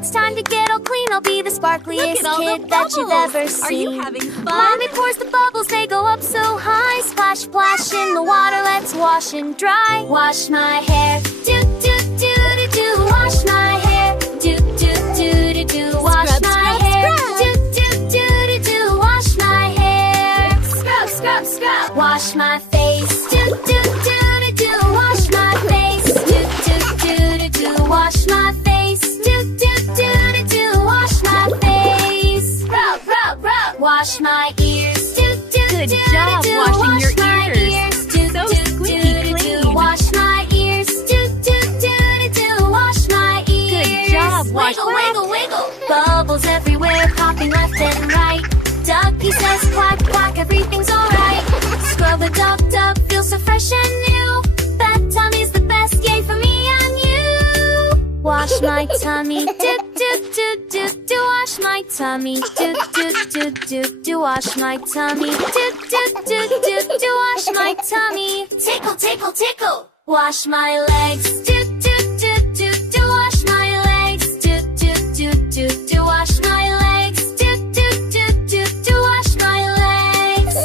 it's time to get all clean. I'll be the sparkliest kid that you've ever seen. Are you having fun? Mommy pours the bubbles, they go up so high. Splash, splash in the water, let's wash and dry. Wash my hair, do, do, do, do, do. Wash my hair, do, do, do, do, do. Wash my hair, do, do, do, do, do. Wash my hair, scrub, scrub, scrub. Wash my face, do, do, do, do, do. Wash my face, do, do, do, do, do. Wash my face, do, do, do, do, do. Wash my face, rub, rub, rub. Wash my ears, do, do, do, do, do. Good job washing your ears. Do, So do, squeaky do, do, do. clean. Wash my ears, do, do, do, do, do. Wash my ears. Good job, Wiggle, wiggle, wiggle. Bubbles everywhere, popping left and right. Ducky says quack, quack, everything's alright. Scrub a dub, dub, feels so fresh and new. Bath tummy's the best, yay for me and you. Wash my tummy, do, do, do, do, do. Wash my tummy, do, do, do, do, do. Wash my tummy, do, do, do, do, do. Wash my tummy, tickle, tickle, tickle. Wash my legs, do, do, do, do, do. Wash my legs, do, do, do, do, do. Wash my legs, do, do, do, do, do. Wash my legs,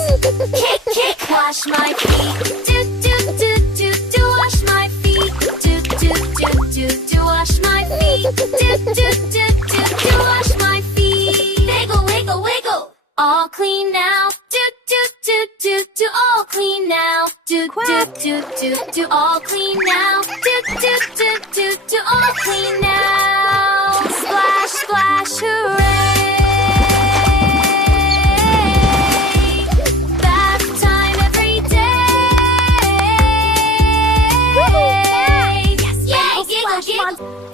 kick, kick. Wash my feet, do, do, do, do, do. Wash my feet, do, do, do, do, do. Wash my feet, do, do, do, do, do. Wash my feet, wiggle, wiggle, wiggle. All clean now, do, do, do, do, do. All clean now, do, do, do, do, do. All clean now, do, do, do, do, do. All clean now. Splash, splash, hooray! Bath time every day. Yes, yay, giggle, giggle.